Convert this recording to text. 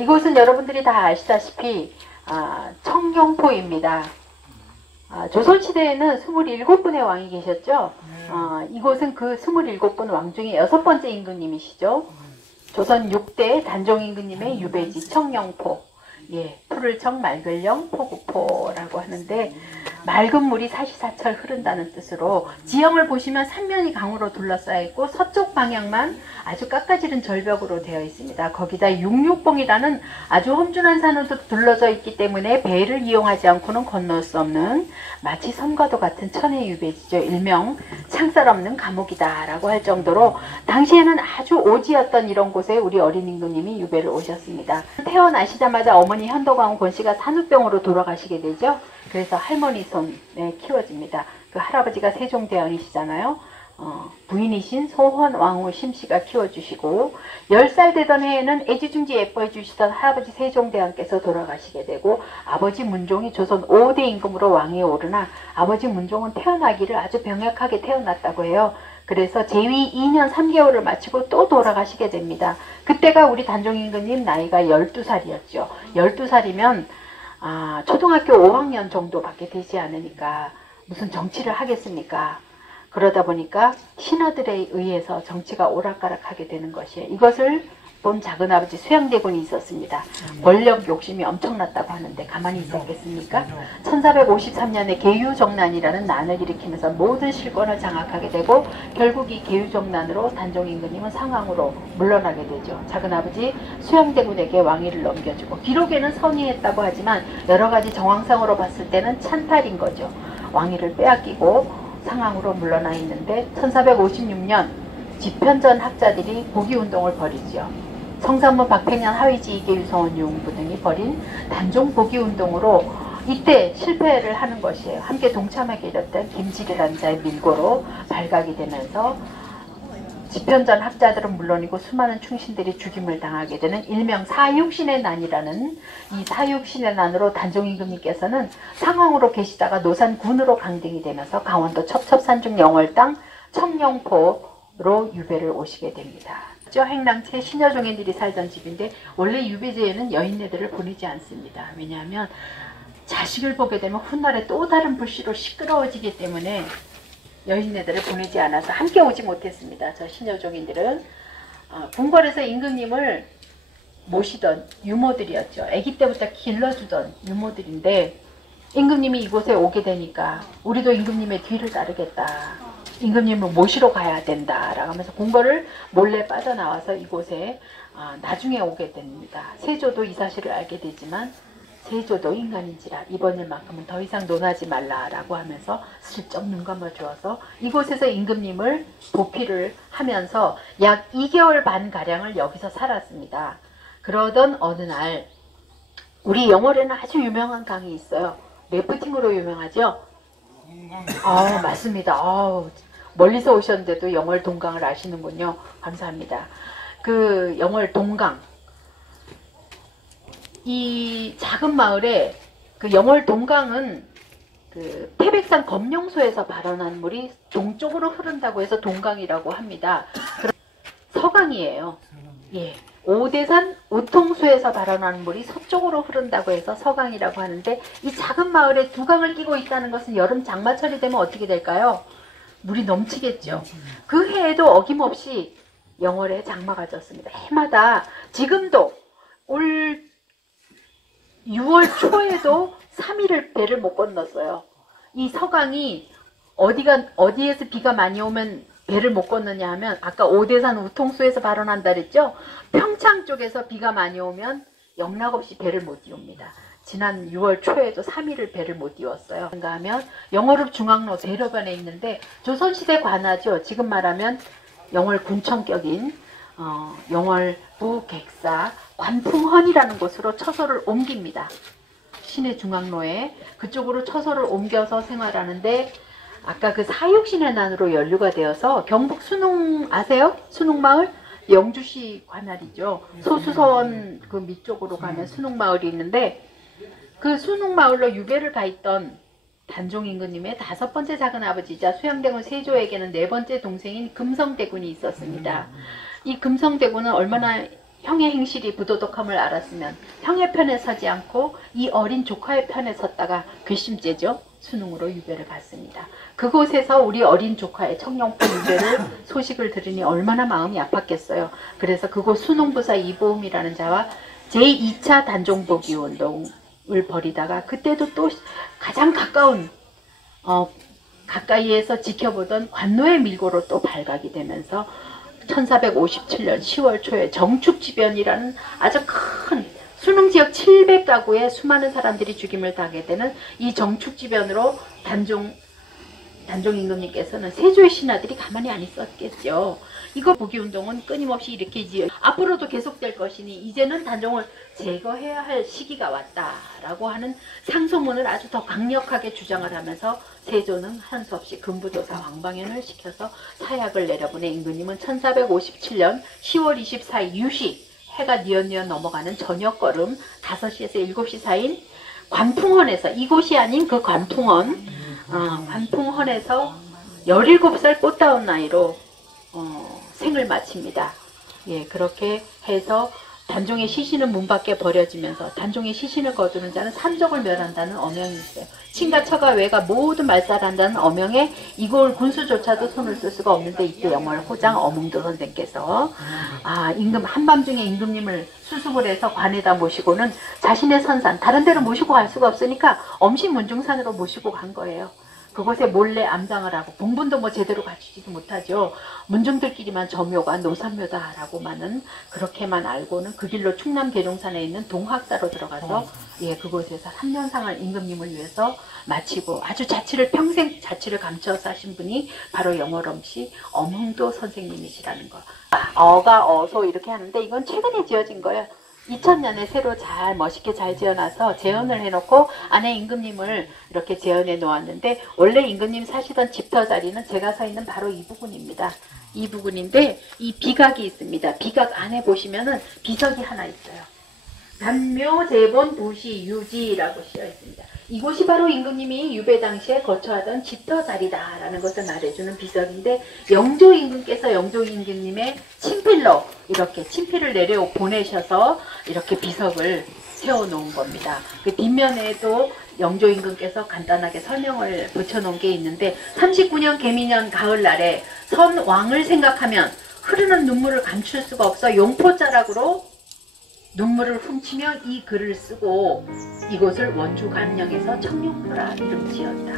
이곳은 여러분들이 다 아시다시피 청룡포입니다. 조선시대에는 27분의 왕이 계셨죠. 이곳은 그 27분 왕 중에 6번째 임금님이시죠. 조선 6대 단종 임금님의 유배지 청룡포. 예, 푸를 청 맑을령 포구포라고 하는데, 맑은 물이 사시사철 흐른다는 뜻으로 지형을 보시면 삼면이 강으로 둘러싸여 있고 서쪽 방향만 아주 깎아지른 절벽으로 되어 있습니다. 거기다 육육봉이라는 아주 험준한 산으로 둘러져 있기 때문에 배를 이용하지 않고는 건널 수 없는 마치 섬과도 같은 천의 유배지죠. 일명 창살 없는 감옥이다 라고 할 정도로 당시에는 아주 오지였던 이런 곳에 우리 어린 임금님이 유배를 오셨습니다. 태어나시자마자 어머니 현도광 권씨가 산후병으로 돌아가시게 되죠. 그래서 할머니 손에 키워집니다. 그 할아버지가 세종대왕이시잖아요. 부인이신 소헌 왕후 심씨가 키워주시고 10살 되던 해에는 애지중지 예뻐해 주시던 할아버지 세종대왕께서 돌아가시게 되고 아버지 문종이 조선 5대 임금으로 왕위에 오르나 아버지 문종은 태어나기를 아주 병약하게 태어났다고 해요. 그래서 재위 2년 3개월을 마치고 또 돌아가시게 됩니다. 그때가 우리 단종 임금님 나이가 12살이었죠. 12살이면 초등학교 5학년 정도밖에 되지 않으니까 무슨 정치를 하겠습니까? 그러다 보니까 신하들에 의해서 정치가 오락가락하게 되는 것이에요. 이것을 본 작은아버지 수양대군이 있었습니다. 권력 욕심이 엄청났다고 하는데 가만히 있었겠습니까? 1453년에 계유정난이라는 난을 일으키면서 모든 실권을 장악하게 되고 결국 이 계유정난으로 단종 임금님은 상황으로 물러나게 되죠. 작은아버지 수양대군에게 왕위를 넘겨주고 기록에는 선의했다고 하지만 여러 가지 정황상으로 봤을 때는 찬탈인 거죠. 왕위를 빼앗기고 상황으로 물러나 있는데 1456년 집현전 학자들이 복위운동을 벌이지요. 성산문 박팽년 하위지 이계 유성원 유흥부 등이 벌인 단종 복위운동으로 이때 실패를 하는 것이에요. 함께 동참하게 됐던 김질이라는 자의 밀고로 발각이 되면서 집현전 학자들은 물론이고 수많은 충신들이 죽임을 당하게 되는 일명 사육신의 난이라는 이 사육신의 난으로 단종 임금님께서는 상황으로 계시다가 노산군으로 강등이 되면서 강원도 첩첩산중 영월 땅 청룡포로 유배를 오시게 됩니다. 행랑채 신여종인들이 살던 집인데 원래 유배지에는 여인네들을 보내지 않습니다. 왜냐하면 자식을 보게 되면 훗날에 또 다른 불씨로 시끄러워지기 때문에 여인네들을 보내지 않아서 함께 오지 못했습니다. 저 신여종인들은 궁궐에서 임금님을 모시던 유모들이었죠. 아기 때부터 길러주던 유모들인데 임금님이 이곳에 오게 되니까 우리도 임금님의 뒤를 따르겠다. 임금님을 모시러 가야 된다 라고 하면서 궁궐을 몰래 빠져나와서 이곳에 나중에 오게 됩니다. 세조도 이 사실을 알게 되지만 세조도 인간인지라 이번 일만큼은 더 이상 논하지 말라라고 하면서 슬쩍 눈 감아주어서 이곳에서 임금님을 보필을 하면서 약 2개월 반가량을 여기서 살았습니다. 그러던 어느 날 우리 영월에는 아주 유명한 강이 있어요. 래프팅으로 유명하죠? 맞습니다. 멀리서 오셨는데도 영월 동강을 아시는군요. 감사합니다. 그 영월 동강, 이 작은 마을에 그 영월 동강은 그 태백산 검룡소에서 발원한 물이 동쪽으로 흐른다고 해서 동강이라고 합니다. 서강이에요. 예. 오대산 우통수에서 발원한 물이 서쪽으로 흐른다고 해서 서강이라고 하는데 이 작은 마을에 두 강을 끼고 있다는 것은 여름 장마철이 되면 어떻게 될까요? 물이 넘치겠죠. 그 해에도 어김없이 영월에 장마가 졌습니다. 해마다 지금도 올 6월 초에도 3일을 배를 못 건넜어요. 이 서강이 어디에서 비가 많이 오면 배를 못 건너냐 하면 아까 오대산 우통수에서 발원한다 그랬죠. 평창 쪽에서 비가 많이 오면 영락없이 배를 못 띄웁니다. 지난 6월 초에도 3일을 배를 못 띄웠어요. 그런가 하면 영월읍 중앙로 대로변에 있는데 조선시대 관하죠. 지금 말하면 영월 군청격인 영월부 객사 관풍헌이라는 곳으로 처소를 옮깁니다. 시내 중앙로에 그쪽으로 처소를 옮겨서 생활하는데 아까 그 사육신의 난으로 연루가 되어서 경북 순웅 아세요? 순웅마을? 영주시 관할이죠. 소수서원 그 밑쪽으로 가면 순웅마을이 있는데 그 순웅마을로 유배를 가 있던 단종 임금님의 5번째 작은아버지이자 수양대군 세조에게는 4번째 동생인 금성대군이 있었습니다. 이 금성대군은 얼마나 형의 행실이 부도덕함을 알았으면 형의 편에 서지 않고 이 어린 조카의 편에 섰다가 괘씸죄죠. 수능으로 유배를 갔습니다. 그곳에서 우리 어린 조카의 청룡포 유배를 소식을 들으니 얼마나 마음이 아팠겠어요. 그래서 그곳 수능부사 이보음이라는 자와 제2차 단종복위 운동을 벌이다가 그때도 또 가장 가까운 가까이에서 지켜보던 관노의 밀고로 또 발각이 되면서 1457년 10월 초에 정축지변이라는 아주 큰 수능지역 700가구의 수많은 사람들이 죽임을 당하게 되는 이 정축지변으로 단종 임금님께서는 세조의 신하들이 가만히 안 있었겠죠. 이거 복위운동은 끊임없이 일으키지 앞으로도 계속될 것이니 이제는 단종을 제거해야 할 시기가 왔다라고 하는 상소문을 아주 더 강력하게 주장을 하면서 세조는 한 수 없이 금부도사 왕방현을 시켜서 사약을 내려보내 임금님은 1457년 10월 24일 유시 해가 뉘엿뉘엿 넘어가는 저녁걸음 5시에서 7시 사이인 관풍헌에서 이곳이 아닌 그 관풍헌에서 17살 꽃다운 나이로 생을 마칩니다. 예, 그렇게 해서 단종의 시신은 문 밖에 버려지면서 단종의 시신을 거두는 자는 삼족을 멸한다는 어명이 있어요. 친가 처가 외가 모두 말살한다는 어명에 이골 군수조차도 손을 쓸 수가 없는데 이때 영월 호장 어몽도 선생께서 임금 한밤중에 임금님을 수습을 해서 관에다 모시고는 자신의 선산 다른 데로 모시고 갈 수가 없으니까 엄신문중산으로 모시고 간 거예요. 그곳에 몰래 암장을 하고 봉분도 뭐 제대로 갖추지도 못하죠. 문중들끼리만 저묘가 노산묘다라고만은 그렇게만 알고는 그 길로 충남 계룡산에 있는 동학사로 들어가서 그곳에서 3년상을 임금님을 위해서 마치고 아주 평생 자취를 감춰서 하신 분이 바로 영월엄씨 엄흥도 선생님이시라는 거. 어가 어소 이렇게 하는데 이건 최근에 지어진 거예요. 2000년에 새로 멋있게 잘 지어놔서 재현을 해놓고 안에 임금님을 이렇게 재현해 놓았는데 원래 임금님 사시던 집터 자리는 제가 서 있는 바로 이 부분입니다. 이 부분인데 이 비각이 있습니다. 비각 안에 보시면은 비석이 하나 있어요. 단묘 재본 부시 유지라고 쓰여 있습니다. 이곳이 바로 임금님이 유배 당시에 거처하던 집터 자리다라는 것을 말해주는 비석인데 영조 임금께서 영조 임금님의 친필로 이렇게 친필을 내려 보내셔서 이렇게 비석을 세워놓은 겁니다. 그 뒷면에도 영조 임금께서 간단하게 설명을 붙여놓은 게 있는데 39년 개미년 가을날에 선 왕을 생각하면 흐르는 눈물을 감출 수가 없어 용포자락으로 눈물을 훔치며 이 글을 쓰고 이곳을 원주 감령에서 청룡포라 이름 지었다.